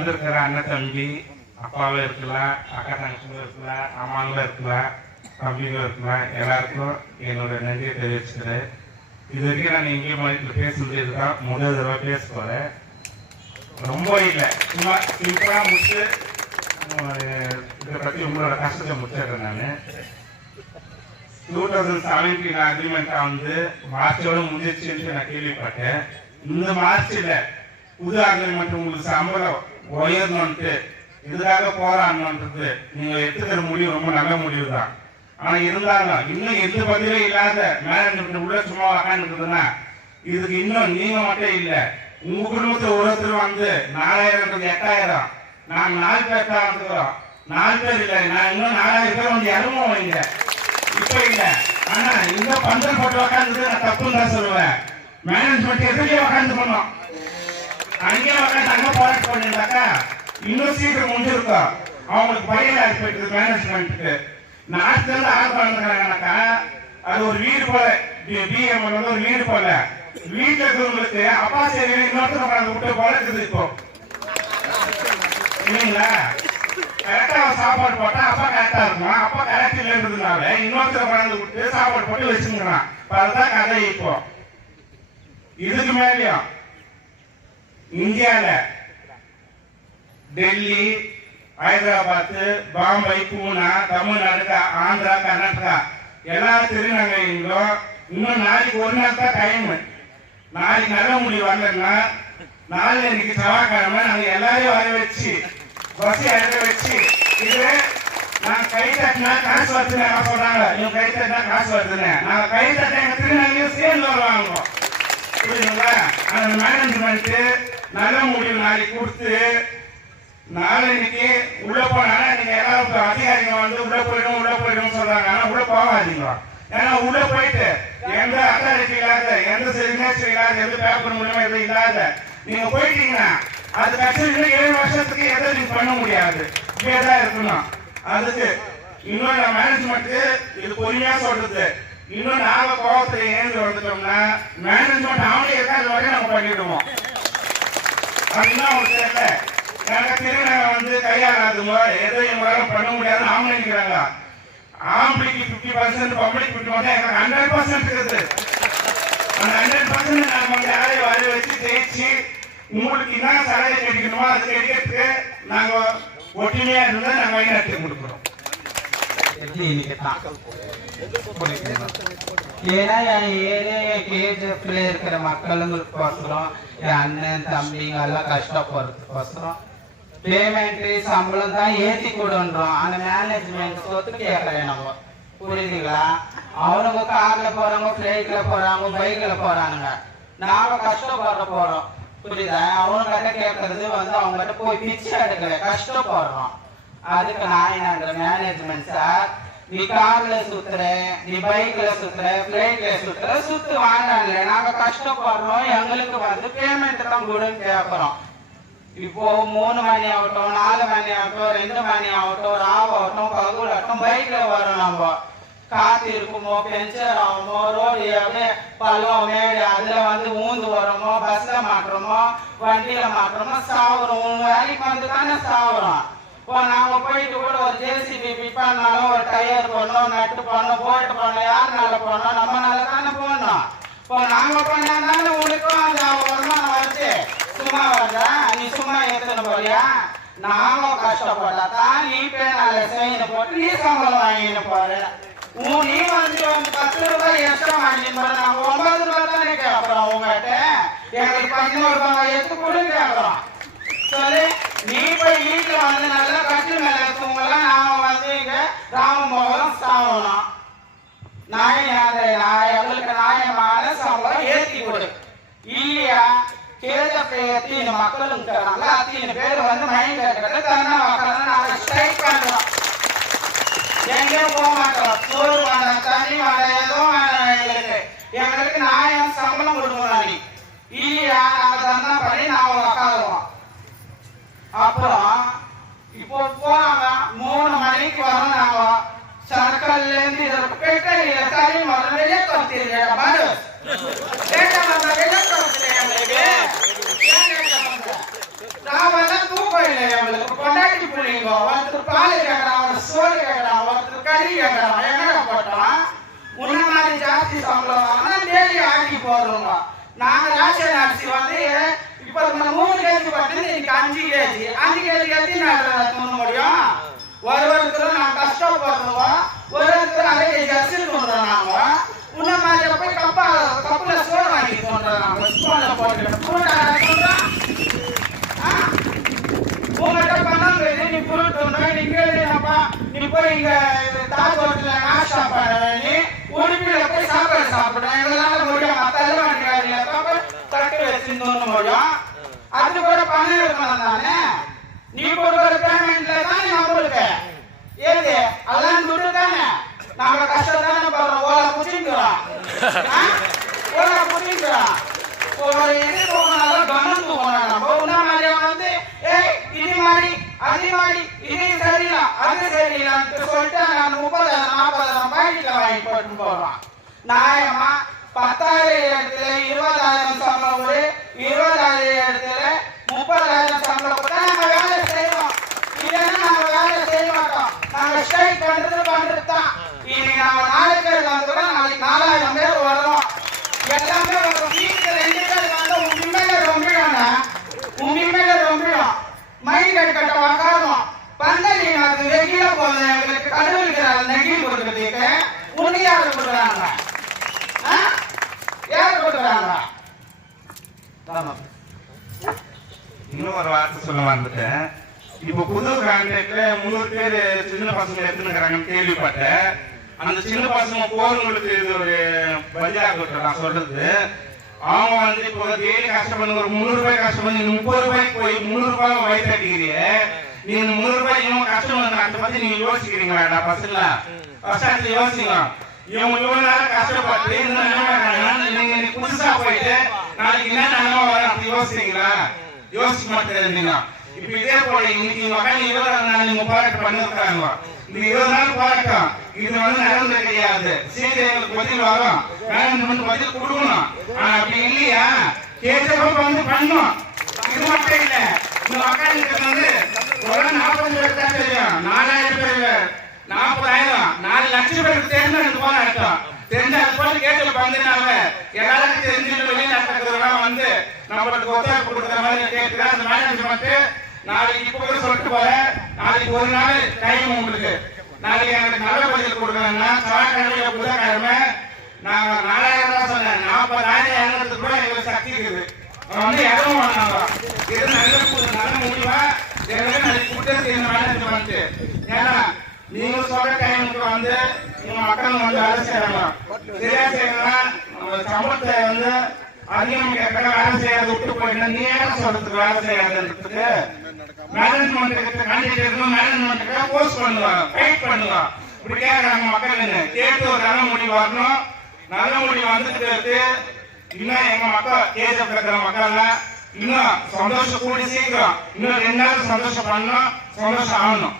வந்திருக்கிற அண்ணன் தம்பி அப்பாவும் இருக்கலாம், அக்கா தங்கச்சியும் இருக்கலாம், அம்மாங்களும் இருக்கலாம், தம்பிங்களும் இருக்கலாம், எல்லாருக்கும் என்னோட நன்றியை தெரிவிச்சுக்கிறேன். இது வரைக்கும் நான் எங்கேயும் மாதிரி பேசுனது இதுதான் முதல் தடவை பேச போகிறேன். ரொம்ப இல்லை, சும்மா சிம்பிளாக முடிச்சு இதை பற்றி உங்களோட கஷ்டத்தை முடிச்சிடுறேன். நான் 2017 அக்ரிமெண்ட்டாக வந்து மார்ச்சோட முடிஞ்சிச்சுன்னு நான் கேள்விப்பட்டேன். இந்த மார்ச்சில் புது அக்ரிமெண்ட் உங்களுக்கு சம்பளம் உயரணுன்ட்டு இதுக்காக போராடணுன்றது நீங்கள் எடுத்துக்கிற முடிவு ரொம்ப நல்ல முடிவு தான். ஆனால் இருந்தாலும் இன்னும் எந்த பதிலும் இல்லாத மேனேஜ்மெண்ட் உள்ள சும்மா உக்காந்துருக்குதுன்னா இதுக்கு இன்னும் நீங்கள் மட்டும் இல்லை, உங்க குடும்பத்தில் ஒருத்தர் வந்து 4000 8000, நான் 4 பேர் தான் வந்துக்கிறோம். 4 பேர் இல்லை, நான் இன்னும் 4000 பேர் வந்து இறங்கும் வைங்க. இப்ப இல்ல, ஆனா இந்த பந்தல் போட்டு உக்காந்து நான் தப்புன்னு தான் சொல்லுவேன். மேனேஜ்மெண்ட் எதுலயே உக்காந்து பண்ணோம், அங்கேயே உக்காந்து அங்க போராட்டம் பண்ணிருந்தாக்கா இன்னும் சீக்கிரம் முடிஞ்சிருக்கும். அவங்களுக்கு பயில போயிட்டு மேனேஜ்மெண்ட்டுக்கு நாட்டுல இருந்து ஆள் பண்ணுறாங்கனாக்கா அது ஒரு வீடு போல, பிஎம் வந்து ஒரு வீடு போல. வீட்டுல இருக்கிறவங்களுக்கு அப்பா சரி இன்னொருத்தர் உட்காந்து விட்டு போல இருக்குது. இப்போ இல்லைங்களா, கரெக்டா சாப்பாடு போட்டா அப்பா கரெக்டா இருக்கும், அப்பா கரெக்ட் இல்லைன்றதுனால இன்னொருத்தர் உட்காந்து விட்டு சாப்பாடு போட்டு வச்சுக்கிறான். அதுதான் கதை. இப்போ இதுக்கு மேலேயும் இந்தியால டெல்லி, ஹைதராபாத், பாம்பே, பூனா, தமிழ்நாடு, ஆந்திரா, கர்நாடகா எல்லா திருநங்கைகளும் இன்னும் நாளைக்கு ஒரு நாள் தான் டைம். நாளைக்கு நல்ல முடிவு வரலன்னா நாளைக்கு செவ்வாய்க்கிழமை நாங்கள் எல்லாரையும் வர வச்சு பஸ் இறக்க வச்சு இது நாங்கள் கை தட்டினா காசு வருதுன்னு சொல்றாங்க. இவங்க கை தட்டினா காசு வருதுன்னு நாங்கள் கை தட்ட எங்க திருநங்கையும் சேர்ந்து வருவாங்க. புரியுதுங்களா? அந்த மேனேஜ்மெண்ட் நல்ல முடிவு நாளைக்கு கொடுத்து நாளைக்கு உள்ள போனால நீங்க எல்லாரும் அதிகாரிங்க வந்து உள்ள போயிடும் சொல்றாங்க. ஆனா உள்ள போகாதீங்க. ஏன்னா உள்ள போயிட்டு எந்த அத்தாரிட்டி இல்லாத, எந்த சிக்னேச்சர் இல்லாத, எந்த பேப்பர் மூலமா எதுவும் இல்லாத நீங்க போயிட்டீங்கன்னா அது கட்சி 7 வருஷத்துக்கு எதை நீங்க பண்ண முடியாது. இப்படியேதான் இருக்கணும். அதுக்கு இன்னொரு மேனேஜ்மெண்ட் இது பொறுமையா சொல்றது. இன்னும் நாங்க கோபத்தை ஏந்து வந்துட்டோம்னா மேனேஜ்மெண்ட் அவங்களே இருக்காது வரையும் நம்ம பண்ணிடுவோம். அதுதான் அவங்களுக்கு தெரியல. திருநங்கை வந்து கையாளாதுங்க, எதையும் உங்களால பண்ண முடியாதுன்னு அவங்க நினைக்கிறாங்க. ஆம்பளைக்கு 50%, பப்ளிக் 50%, எனக்கு 100% இருக்குது. அந்த 100% நாம வந்து யாரையும் வர வச்சு ஜெயிச்சு உங்களுக்கு என்ன சலுகை கிடைக்கணுமோ அது கிடைக்கிறதுக்கு நாங்க ஒற்றுமையா இருந்தா நாங்க வழி நடத்தி கொடுக்குறோம். ஏன்னா என் ஏரியா கேஜிஎஃப்ல இருக்கிற மக்களுங்களுக்கோசரம் என் அண்ணன் தம்பிங்க எல்லாம் கஷ்டப்படுறதுக்கோசரம் பேமெண்ட் சம்பளம் தான் ஏற்றி கொடுன்றோம். அந்த மேனேஜ்மெண்ட் சொத்து கேட்கறேன் நம்ம. புரியுதுங்களா? அவனுங்க கார்ல போறாங்க, பிளைட்ல போறாங்க, பைக்ல போறானுங்க. நாம கஷ்டப்பட போறோம். புரியுதா? அவனுங்கிட்ட கேட்கறது வந்து அவங்ககிட்ட போய் பிச்சை எடுக்கல, கஷ்டப்படுறோம். அதுக்கு நான் என்ன மேனேஜ்மெண்ட் சார், நீ கார்ல சுத்துற, நீ பைக்ல சுத்துற, பிளைட்ல சுத்துற, சுத்து வாங்கல, நாங்க கஷ்டப்படுறோம், எங்களுக்கு வந்து பேமெண்ட் தான் கொடுன்னு கேட்கறோம். இப்போ 3 மணி ஆகட்டும், 4 மணி ஆகட்டும், 2 மணி ஆகட்டும், ராவாகட்டும், பகுலாகட்டும், பைக்ல வரோம். நம்ம காத்து இருக்குமோ, பென்சர் ஆகுமோ, ரோடு அப்படியே பள்ளம் மேடு அதுல வந்து ஊந்து வரோமோ, பஸ்ல மாட்டுறோமோ, வண்டியில மாட்டுறோமோ, சாவுறோம். வேலைக்கு வந்து தானே சாவுறோம். இப்போ நாங்க போயிட்டு கூட ஒரு ஜேசிபி பிப்பானாலும் ஒரு டயர் பண்ணோம், நட்டு பண்ணோம், போயிட்டு பண்ணோம், யாருனால பண்ணோம், நம்மளால தானே போடணும். இப்போ நாங்க பண்ணாதானே உனக்கும் அந்த வருமானம் வருது. சும்மா வருதா? நீ சும்மா ஏத்தன போறியா? நாம கஷ்டப்பட்டாதான் நீ பேனால செய்ய போட்டு நீ சம்பளம் வாங்கிட்டு போற. நீ வந்து 10 ரூபாய் எக்ஸ்ட்ரா வாங்கிட்டு போற, நாங்க 9 ரூபாய் தானே கேட்கறோம் உங்ககிட்ட. எங்களுக்கு 11 ரூபாய் எடுத்து கூட கேட்கறோம். சரி, நீ போய் வீட்டுல வந்து நல்லா கட்டு மேல தூங்கலாம், நாம வந்து இங்க ராமமோகலம் சாவணும். எங்களுக்கு நியாயமான சம்பளம் ஏற்றி கொடு. இல்லையா கேஜப்பின்னு மக்களும் இருக்கிறாங்க. அத்தனை பேர் வந்து மைண்ட் கட்டுறது தன்னை மக்கள் நாங்க ஸ்ட்ரைக் பண்றோம். எங்கேயும் போக மாட்டோம். சோறு வேண்டாம், தண்ணி வேண்டாம், எதுவும் வேண்டாம். எங்களுக்கு நியாயம் சம்பளம் கொடுக்கணும். நீ இல்லையா நாங்க தந்தா பண்ணி நாங்க உட்காருவோம். அப்புறம் இப்போ போறாங்க 3 மணிக்கு வரோம். நாங்க சர்க்கல்ல இருந்து இதற்கு போயிட்டு தனி முதல்ல வெளியே தோத்திருக்கேன். பாரு வெளியே தோத்துறேன். எங்களுக்கு அப்பெல்லாம் தூக்கம் இல்லை அவளுக்கு கொண்டாட்டி பிள்ளைங்க ஒருத்தர் பால் கேட்கறான் ஒரு சோறு கேட்கறான் ஒருத்தர் கறி கேட்கறான் எங்கடா போட்டோம் உன்ன மாதிரி ஜாஸ்தி சம்பளம் வாங்கினா டெய்லி ஆக்கி போடுறோங்க நாங்க ரேஷன் அரிசி வந்து இப்ப 3 கேஜி பட்டு இன்னைக்கு 5 கேஜி எத்தனை நாள் தூண முடியும் ஒருத்தரும் நான் கஷ்டப்படுறோம் ஒருத்தர் 1/2 கேஜி அரிசி தூண்டுறோம் நாங்க உன்ன மாதிரி போய் கப்புல சோறு வாங்கி தூண்டுறோம் நாங்க ஸ்பூன்ல போட்டு உங்கள்கிட்ட பணம் நீ புருட்டு நீ போய் இங்க தாஜ் ஹோட்டல்ல நாஷ்டா பண்ண நீ உடுப்பில போய் சாப்பாடு சாப்பிடுறேன் எங்களால முடியும் மத்த தட்டு வச்சுன்னு முடியும் அது கூட பணம் இருக்கணும் தானே நீ கொடுக்குற பேமெண்ட்ல தானே நம்மளுக்கு ஏது அதெல்லாம் துட்டு தானே நாங்க கஷ்டம் தானே படுறோம் ஓலா புடிச்சுக்கிறோம் ஒரு இது போனாலும் கவனம் தூக்கணும் நம்ம உன்ன மாதிரி வந்து இது மாதிரி அது மாதிரி இது சரியில்லை அது சரியில்லைன்னு சொல்லிட்டு நான் 30,000 40,000 பாக்கெட்ல வாங்கி போட்டு போறோம் நியாயமா 10,000 இடத்துல 20,000 சம்பளம் ஒரு 20,000 இடத்துல 30,000 சம்பளம் கொடுத்தா நாங்க வேலை செய்வோம் இல்லைன்னா நாங்க வேலை செய்ய மாட்டோம் நாங்க ஸ்ட்ரைக் பண்றது தான் இனி நம்ம நாளைக்கு வந்து கூட நாளைக்கு 4,000 பேர் வரோம் எல்லாமே ஒரு வீட்டுக்கு 2 பேர் வந்து உண்மையில ரொம்பிடும் மைண்ட் கட்ட உக்காரும் பந்தலி அது வெகில போகுது எங்களுக்கு கடவுளுக்கு நெகி கொடுக்கறதுக்கு உண்மையாக கொடுக்குறாங்க யார் கொடுக்குறாங்க இன்னும் ஒரு வார்த்தை சொல்ல வந்துட்டேன் இப்ப புது கான்ட்ராக்ட்ல 300 பேர் சின்ன பசங்க எடுத்துக்கிறாங்கன்னு கேள்விப்பட்டேன் அந்த சின்ன பசங்க போறவங்களுக்கு இது ஒரு பதிலாக நான் சொல்றது அவங்க வந்து இப்போ டெய்லி கஷ்டப்பட்டு ஒரு 300 ரூபாய் கஷ்டப்பட்டு 30 ரூபாய்க்கு போய் 300 ரூபாய் வயிற்று அடிக்கிறீங்க நீங்க 300 ரூபாய் இவங்க கஷ்டம் அதை பத்தி நீங்க யோசிக்கிறீங்களா பசங்களா கஷ்டத்துல யோசிங்க இவங்க இவ்வளவு நேரம் கஷ்டப்பட்டு நீங்க புதுசா போயிட்டு நாளைக்கு என்ன நிலைமை வரும் அப்படி யோசிக்கிறீங்களா யோசிக்க மாட்டேங்க இப்ப இதே போல இன்னைக்கு மகன் 20 நாள் நீங்க போராட்டம் பண்ணிருக்காங்க இந்த 20 நாள் போராட்டம் இது வந்து நடந்தது கிடையாது சீக்கிரம் எங்களுக்கு பதில் வரும் மேனேஜ்மெண்ட் பதில் கொடுக்கணும் ஆனா அப்படி இல்லையா கேட்டவங்க வந்து பண்ணும் இது மட்டும் இல்ல இந்த மக்களுக்கு வந்து ஒரு 40 பேர் தான் தெரியும் 4,000 பேர் 40,000 4 லட்சம் பேருக்கு தெரிஞ்சு போராட்டம் தெரிஞ்ச அது போல கேட்டு வந்ததுனால எல்லாருக்கும் தெரிஞ்சுட்டு வெளிநாட்டுலாம் வந்து நம்மளுக்கு ஒத்துழைப்பு கொடுக்குற மாதிரி கேட்டுதான் அந்த மேனேஜ்மெண்ட் நாளைக்கு இப்ப கூட சொல்லிட்டு போறேன் நாளைக்கு ஒரு நாள் டைம் உங்களுக்கு நாளைக்கு எனக்கு நல்ல பதில் கொடுக்குறேன்னா சாக்கிழமை புதன்கிழமை நாங்க 4,000 தான் சொன்னேன் 40,000 இறங்குறதுக்கு கூட எங்களுக்கு சக்தி இருக்குது வந்து இறங்க மாட்டாங்க இது நல்ல முடிவா எங்களுக்கு நாளைக்கு கூட்டத்துக்கு இந்த மேனேஜ்மெண்ட் ஏன்னா நீங்க சொல்ற டைமுக்கு வந்து உங்க மக்கள் வந்து வேலை செய்யறாங்க சரியா செய்யலாம் சம்பளத்தை வந்து அதிகம் கேட்க வேலை செய்யறது விட்டு போயிட்டு நேரம் சொல்றதுக்கு வேலை செய்யறதுக்கு மேனேஜ்மெண்ட்டுக்கு கண்டிப்பா மேனேஜ்மெண்ட்டுக்கு போஸ்ட் பண்ணுவாங்க ஃபைட் பண்ணுவாங்க இப்படி கேட்கறாங்க மக்கள் கேட்டு ஒரு நல்ல முடிவு வரணும் நல்ல முடிவு வந்துட்டு இன்னும் எங்க மக்கள் கேஜப் இருக்கிற மக்கள் இன்னும் சந்தோஷம் கூடி சீக்கிரம் இன்னும் 2 நாள் சந்தோஷம் பண்ணணும் சந்தோஷம் ஆகணும்